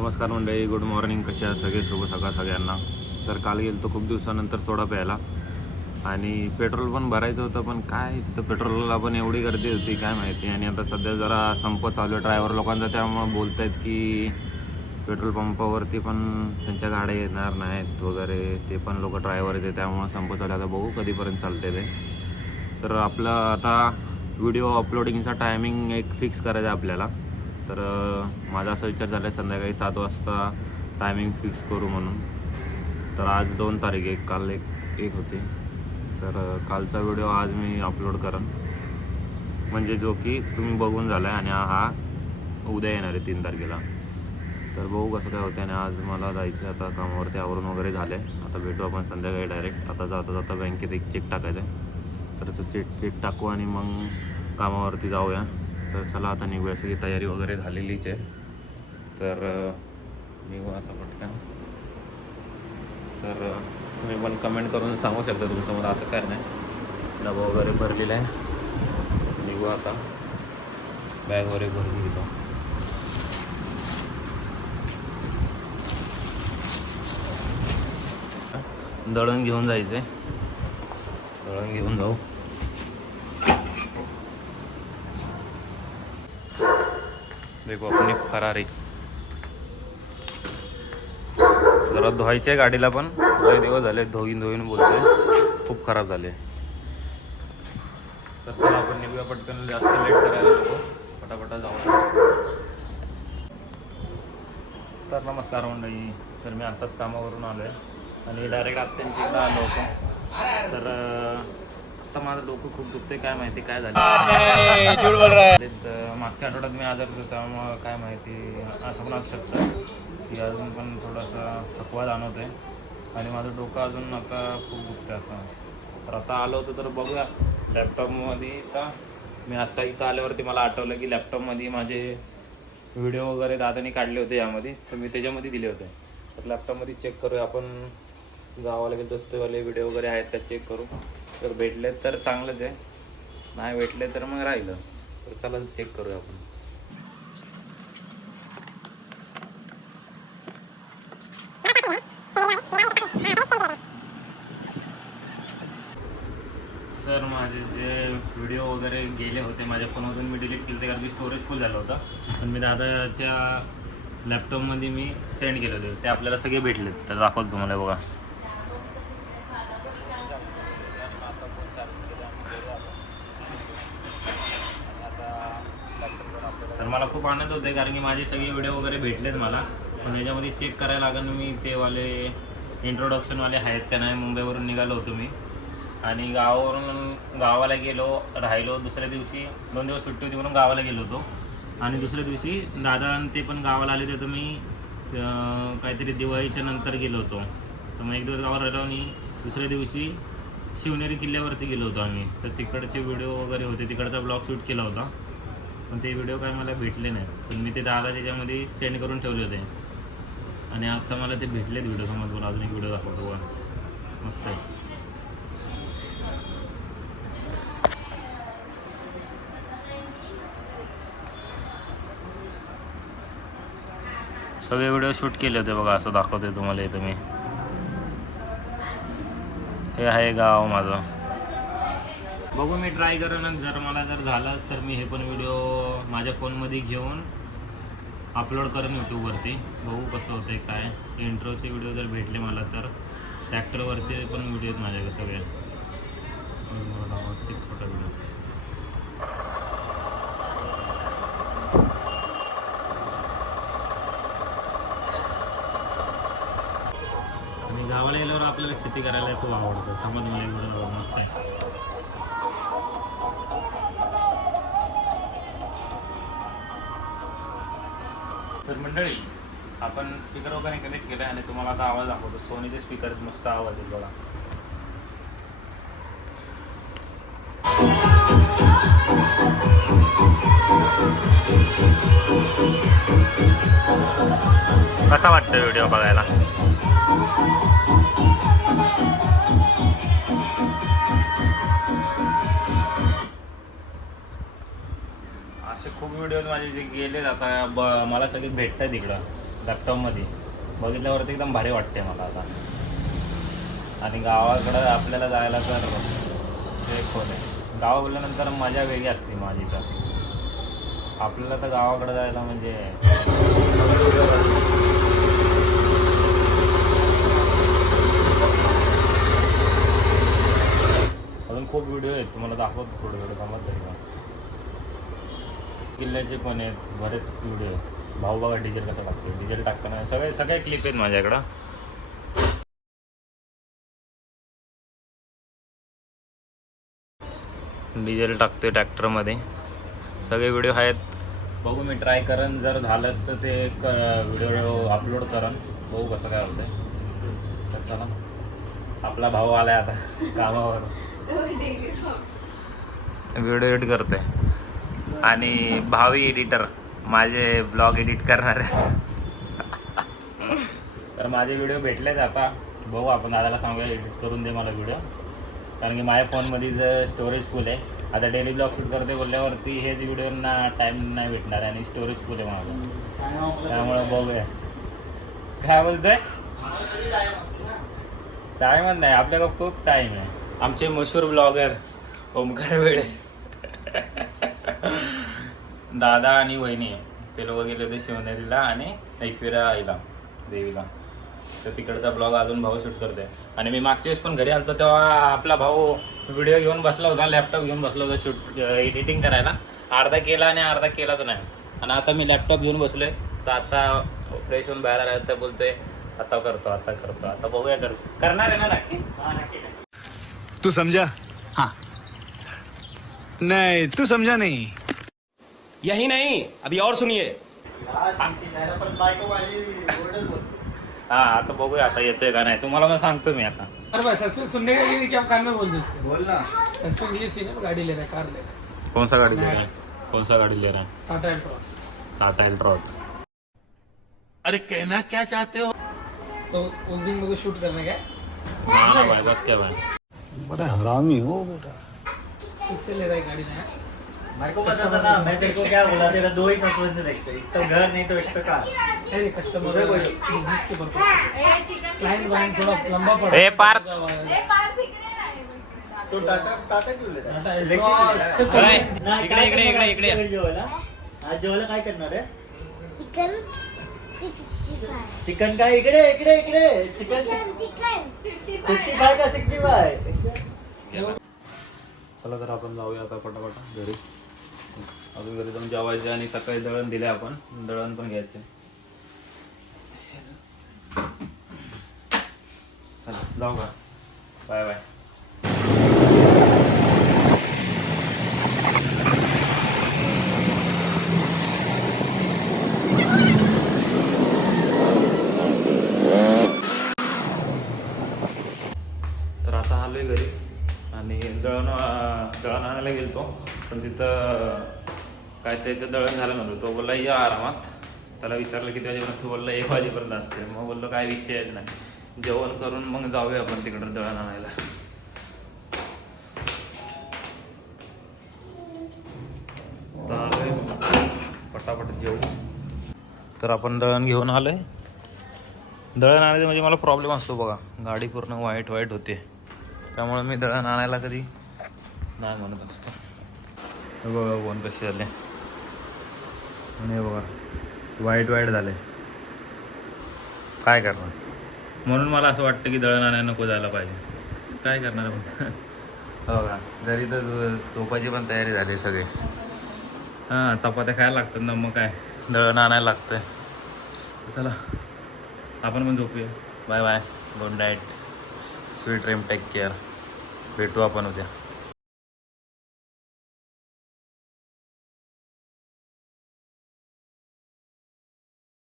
नमस्कार मंडळी good morning. कसे आहात सगळे? शुभ सकाळ सगळ्यांना. तर काल गेलो खूप दिवसानंतर सोडा प्यायला. आणि पेट्रोल पण भरायचं होतं पण काय तिथं पेट्रोलला पण एवढी गर्दी होती काय माहिती. आणि आता सध्या जरा संप चालू आहे ड्रायव्हर लोकांचा त्यामुळं बोलत आहेत की पेट्रोल पंपावरती पण त्यांच्या गाड्या येणार नाहीत वगैरे. ते पण लोक ड्रायव्हर येते त्यामुळं संप चालू आता बघू कधीपर्यंत चालते ते. तर आपलं आता व्हिडिओ अपलोडिंगचा टायमिंग एक फिक्स करायचा आहे आपल्याला. तर माझा असा विचार झाला आहे संध्याकाळी सात वाजता टायमिंग फिक्स करू म्हणून. तर आज दोन तारीख एक काल एक एक होती. तर कालचा व्हिडिओ आज मी अपलोड करेन. म्हणजे जो की तुम्ही बघून झाला आहे आणि हा उद्या येणार आहे तीन तारखेला. तर बघू कसं काय होतं आणि आज मला जायचं आता कामावरती आवरून वगैरे झाले आता भेटू आपण संध्याकाळी डायरेक्ट आता जाता जाता बँकेत एक चेक टाकायचं आहे तर तो चेक चेक टाकू आणि मग कामावरती जाऊया. तर चला आता निघूया. सगळी तयारी वगैरे झालेलीच आहे. तर निघू आता पटकन. तर तुम्ही पण कमेंट करून सांगू शकता तुमचं मला असं काय नाही. डबा वगैरे भरलेला आहे. निघू आता. बॅग वगैरे भरून घेतो. दळण घेऊन जायचं आहे दळण घेऊन जाऊ. देखो अपनी फरारी जरा धुवायची आहे गाडीला पण. लय दिवस झाले धुईन धुईन बोलते खूप खराब झाले. तर चला आपण निघूया पटकन. जास्त लेट करायला नको. पटापटा जाऊ. तर नमस्कार मंडळी. तर मी आत्ताच कामावरून आलो आहे आणि डायरेक्ट आत्यांच्या इकडं आलो होतो. तर अं, आता माझं डोकं खूप दुखते काय माहिती काय झालं. तर मागच्या आठवड्यात मी आजार होतो त्यामुळं काय माहिती असं पण असू शकतं. की अजून पण थोडासा थकवा जाणवतोय. आणि माझं डोकं अजून आता खूप दुखतं असं. तर आता आलो होतो तर बघूया. लॅपटॉपमध्ये का मी आत्ता इथं आल्यावरती मला आठवलं की लॅपटॉपमध्ये माझे व्हिडिओ वगैरे दादानी काढले होते यामध्ये. तर मी त्याच्यामध्ये दिले होते. तर लॅपटॉपमध्ये चेक करूया. आपण गावाला गेलो वाले व्हिडिओ वगैरे आहेत त्या चेक करू. जर भेटले तर चांगलंच आहे. नाही भेटले तर मग राहिलं. तर चला चेक करूया आपण. सर माझे जे व्हिडिओ वगैरे गेले होते माझ्या फोनमधून मी डिलीट केले कारण की स्टोरेज फुल झालं होतं. पण मी दादाच्या लॅपटॉपमध्ये मी सेंड केले होते. ते आपल्याला सगळे भेटले तर दाखवतो तुम्हाला बघा. मला खूप आनंद होते कारण की माझे सगळे व्हिडिओ वगैरे भेटलेत मला. पण याच्यामध्ये चेक करायला लागेल मी ते वाले इंट्रोडक्शनवाले आहेत का नाही मुंबईवरून निघालो होतो मी. आणि गावावरून गावाला गेलो राहिलो दुसऱ्या दिवशी. दोन दिवस सुट्टी होती म्हणून गावाला गेलो होतो. आणि दुसऱ्या दिवशी दादा ते पण गावाला आले तर मी काहीतरी दिवाळीच्या नंतर गेलो होतो. तर मग एक दिवस गावाला राहिलो आणि दुसऱ्या दिवशी शिवनेरी किल्ल्यावरती गेलो होतो आम्ही. तर तिकडचे व्हिडिओ वगैरे होते तिकडचा ब्लॉग शूट केला होता. पण ते व्हिडिओ काय मला भेटले नाहीत. पण मी ते दादा त्याच्यामध्ये सेंड करून ठेवले होते. आणि आता मला ते भेटलेत व्हिडिओ समज मला अजून एक व्हिडिओ दाखवतो बघा. मस्त आहे. सगळे व्हिडिओ शूट केले होते बघा असं दाखवते तुम्हाला इथं मी. हे आहे गाव माझं. बघू मी ट्राय करेन आणि जर मला जर झालंच तर मी हे पण व्हिडिओ माझ्या फोनमध्ये घेऊन अपलोड करेन यूट्यूबवरती बघू कसं होतं काय. इंट्रोचे व्हिडिओ जर भेटले मला तर. ट्रॅक्टरवरचे पण व्हिडिओ आहेत माझ्याकडे सगळे. छोटा व्हिडिओ आणि गावाला गेल्यावर आपल्याला शेती करायला खूप आवडतं. थांबा मला एवढं मस्त आहे. तर मंडळी आपण स्पीकर वगैरे कनेक्ट केलं आणि तुम्हाला आता आवाज दाखवतो. सोनीचे स्पीकर मस्त आवाज आहे बघा. कसा वाटतं व्हिडिओ बघायला? खूप व्हिडिओ माझे जे गेले आता ब मला सगळे भेटतं तिकडं लॅपटॉपमध्ये बघितल्यावरती एकदम भारी वाटते मला आता. आणि गावाकडं आपल्याला जायला तर ते खोल आहे बोलल्यानंतर मजा वेगळी असते माझी तर. आपल्याला तर गावाकडं जायला म्हणजे अजून खूप व्हिडिओ आहेत तुम्हाला दाखवतो थोडे थोडे थांबा तरी. का किल्ल्याचे पण आहेत बरेच व्हिडिओ भाऊ बघा डिझेल कसं टाकतो डिझेल टाकताना सगळे सगळे क्लिप आहेत माझ्याकडं. डिझेल टाकतोय ट्रॅक्टरमध्ये. सगळे व्हिडिओ आहेत. बघू मी ट्राय करन जर झालंच तर ते एक व्हिडिओ अपलोड करन बघू कसं काय होतंय. तर चला. आपला भाऊ आलाय आता. कामावर. व्हिडिओ एडिट करतोय. आणि भावी एडिटर माझे ब्लॉग एडिट करणारे तर माझे व्हिडिओ भेटलेच आता. बघू आपण दादाला सांगूया एडिट करून दे मला व्हिडिओ कारण की माझ्या फोनमध्ये जर स्टोरेज फुल आहे आता डेली ब्लॉग शूट करते बोलल्यावरती हेच व्हिडिओना टाईम नाही भेटणार आणि स्टोरेज फुल आहे माझं. त्यामुळे बघूया. काय बोलतोय? टाईमच नाही आपल्याकडं खूप टाईम आहे. आमचे मशहूर ब्लॉगर ओमकार वेळे दादा आणि वहिनी ते लोक गेले होते शिवनेरीला आणि एकविरा आईला देवीला. तर तिकडचा ब्लॉग अजून भाऊ शूट करते आणि मी मागच्या वेळेस पण घरी आलतो तेव्हा आपला भाऊ व्हिडिओ घेऊन बसला होता लॅपटॉप घेऊन बसला होता शूट एडिटिंग करायला. अर्धा केला आणि अर्धा केलाच नाही. आणि आता मी लॅपटॉप घेऊन बसलोय. तर आता फ्रेश होऊन बाहेर आला तर बोलतोय आता करतो आता करतो आता बघूया कर करणार आहे ना नक्की? हा. तू समझा हाँ. नहीं तू समझा नहीं। यही नहीं अभी और सुनिए। हा आता बघूया आता येतोय का नाही. तुम्हाला मग सांगतो मी आता. अरे भाई सस्पेंस सुनने का ये नहीं कि आप कान में बोल दो उसको बोल ना. सस्पेंस ये सीन है गाड़ी ले रहा है कार ले रहा है. कौन सा गाड़ी ले रहा है? कौन सा गाड़ी ले रहा है? टाटा एल्ट्रॉस टाटा एल्ट्रॉज अरे कहना क्या चाहते हो? तो उस दिन मुझे शूट करने गए। ना भाई बस क्या भाई? बड़ा हरामी हो बेटा। इससे ले रहा है गाड़ी नया मेरे को पता था ना मैं तेरे को क्या बोला तेरा दो ही सस्पेंस देखते. एक तो घर नहीं तो एक तो कार. नहीं कस्टमर उसे बोलो। बिजनेस के पर्पज क्लाइंट वाइंट थोड़ा लंबा पड़ा ए, पार्थ। तो टाटा टाटा क्यों टाटा इकडे, इकडे, इकडे, इकडे. आज जेवायला. आज जेवायला काय करणार आहे? चिकन चिकन काय? इकडे इकडे इकडे. चिकन चिकन फिफ्टी फाय का सिक्स्टी फाय चला तर आपण जाऊया आता पटापट घरी. अजून घरी जाऊन जेवायचं आणि सकाळी दळण दिले आपण. दळण पण घ्यायचे. चला जाऊ का? Bye bye. तर आता आलोय घरी. आणि दळण दळण आणायला गेलतो. पण तिथं काय त्याचं दळण झालं नव्हतं. तो बोलला या आरामात. त्याला विचारलं किती वाजेपर्यंत? तो बोलला एक वाजेपर्यंत असते मग बोललो काय विषय नाही. जेवण करून मग जाऊया आपण तिकडं दळण आणायला. पटापट जेवू. तर आपण दळण घेऊन आलोय. दळण आणायचं म्हणजे मला प्रॉब्लेम असतो बघा. गाडी पूर्ण वाईट वाईट होते. त्यामुळे मी दळण आणायला कधी नाही म्हणत असतो. हे बघा कोण कसे झाले आणि हे बघा वाईट वाईट झाले. काय करणार? म्हणून मला असं वाटतं की दळण आणायला नको जायला पाहिजे. काय करणार आपण? हो का? जरी तर झो- झोपायची पण तयारी झाली सगळी. हां चपात्या खायला लागतात ना मग काय? दळण आणायला लागतंय. चला आपण पण झोपूया. Bye bye good night. Sweet dream take care. भेटू आपण उद्या.